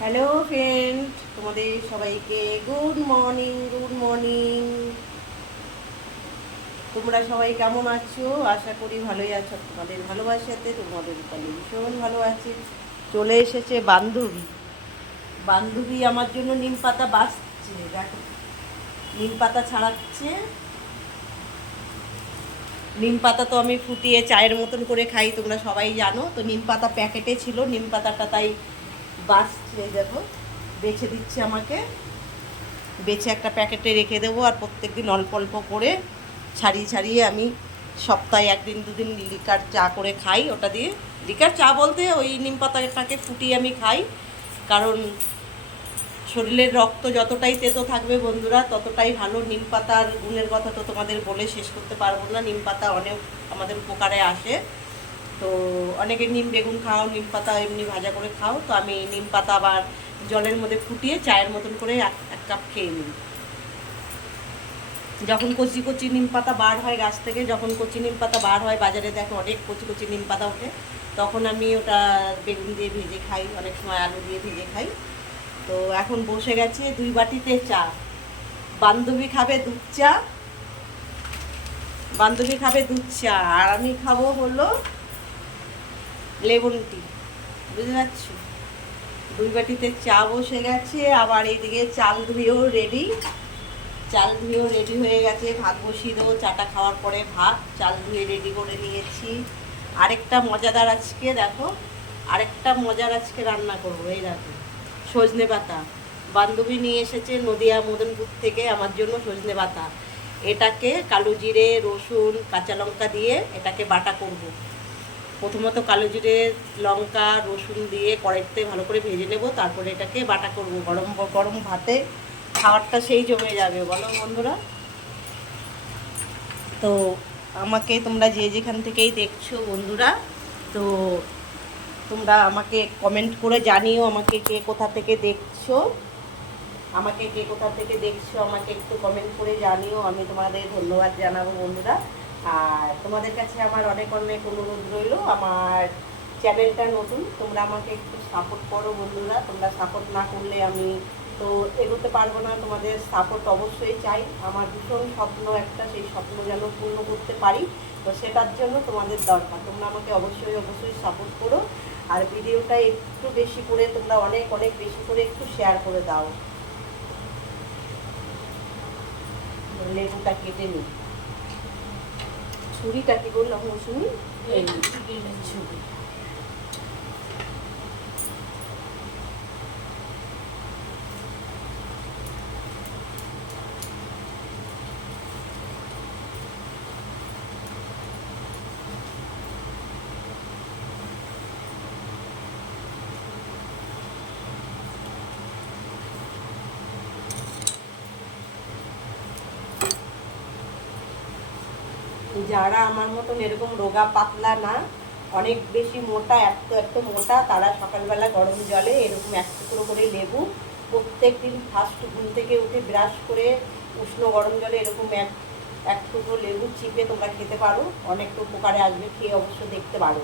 Hello friend, তোমাদের সবাইকে good morning. Good morning. তোমরা সবাই কেমন আছো? আশা করি ভালোই আছো। তোমাদের ভালোবাসাতে তোমাদের উপরে ভীষণ ভালো আছে। চলে এসেছে বান্ধবী। বান্ধবী আমার জন্য নিম পাতা বাছছে, দেখো নিম পাতা ছাড়াচ্ছে। নিম পাতা তো আমি ফুটিয়ে চায়ের মতন করে খাই, তোমরা সবাই জানো। তো নিম পাতা প্যাকেটে ছিল, নিম পাতাটা তাই বাছছে, দেখো বেছে দিচ্ছে আমাকে। বেছে একটা প্যাকেটে রেখে দেবো, আর প্রত্যেক দিন অল্প অল্প করে ছাড়িয়ে ছাড়িয়ে আমি সপ্তাহে একদিন দুদিন লিকার চা করে খাই। ওটা দিয়ে লিকার চা বলতে ওই নিম পাতাটাকে ফুটিয়ে আমি খাই, কারণ শরীরের রক্ত যতটাই তেতো থাকবে বন্ধুরা ততটাই ভালো। নিম পাতার গুণের কথা তো তোমাদের বলে শেষ করতে পারবো না। নিম পাতা অনেক আমাদের উপকারে আসে। তো অনেকে নিম বেগুন খাও, নিম পাতা এমনি ভাজা করে খাও। তো আমি নিম পাতা আবার জলের মধ্যে ফুটিয়ে চায়ের মতন করে এক কাপ খেয়ে নিই। যখন কচি কচি নিম পাতা বার হয় গাছ থেকে, যখন কচি নিম পাতা বার হয় বাজারে দেখো অনেক কচি কচি নিম পাতা ওঠে, তখন আমি ওটা বেগুন দিয়ে ভেজে খাই, অনেক সময় আলু দিয়ে ভেজে খাই। তো এখন বসে গেছে 2 বাটিতে চা। বান্ধবী খাবে দুধ চা, বান্ধবী খাবে দুধ চা, আর আমি খাবো হলো লেমন টি। বুঝতে পারছো? 2 বাটিতে চা বসে গেছে। আবার এইদিকে চাল ধুয়েও রেডি, চাল ধুয়েও রেডি হয়ে গেছে। ভাত বসিয়ে দেবো, চাটা খাওয়ার পরে ভাত। চাল ধুয়ে রেডি করে নিয়েছি। আরেকটা মজাদার আজকে দেখো, আরেকটা মজার আজকে রান্না করবো। এই দেখো সজনে পাতা, বান্ধবী নিয়ে এসেছে নদিয়া মদনপুর থেকে আমার জন্য সজনে পাতা। এটাকে কালো জিরে রসুন কাঁচা লঙ্কা দিয়ে এটাকে বাটা করব। প্রথমত কালো জিরে লঙ্কা রসুন দিয়ে কড়াইতে ভালো করে ভেজে নেব, তারপরে এটাকে বাটা করব। গরম গরম ভাতে খাবারটা সেই জমে যাবে, বলো বন্ধুরা। তো আমাকে তোমরা যে যেখান থেকেই দেখছো বন্ধুরা, তো তোমরা আমাকে কমেন্ট করে জানিও আমাকে কে কোথা থেকে দেখছো। আমাকে কে কোথা থেকে দেখছো আমাকে একটু কমেন্ট করে জানিও, আমি তোমাদের ধন্যবাদ জানাবো বন্ধুরা। আর তোমাদের কাছে আমার অনেক অনেক অনুরোধ রইল, আমার চ্যানেলটা নতুন, তোমরা আমাকে একটু সাপোর্ট করো বন্ধুরা। তোমরা সাপোর্ট না করলে আমি তো এগোতে পারবো না। তোমাদের সাপোর্ট অবশ্যই চাই। আমার ভীষণ স্বপ্ন একটা, সেই স্বপ্ন যেন পূর্ণ করতে পারি, তো সেটার জন্য তোমাদের দরকার। তোমরা আমাকে অবশ্যই অবশ্যই সাপোর্ট করো। আর ভিডিওটা একটু বেশি করে তোমরা অনেক অনেক বেশি করে একটু শেয়ার করে দাও। লেবুটা কেটে নিই। ছুরিটা কি বললাম মৌসুমি? এই ছুরি। যারা আমার মতন এরকম রোগা পাতলা না, অনেক বেশি মোটা, এত এত মোটা, তারা সকালবেলা গরম জলে এরকম এক টুকরো করে লেবু প্রত্যেক দিন ফার্স্ট ঘুম থেকে উঠে ব্রাশ করে উষ্ণ গরম জলে এরকম এক এক টুকরো লেবু চিপে তোমরা খেতে পারো, অনেকটা উপকারে আসবে। খেয়ে অবশ্য দেখতে পারো।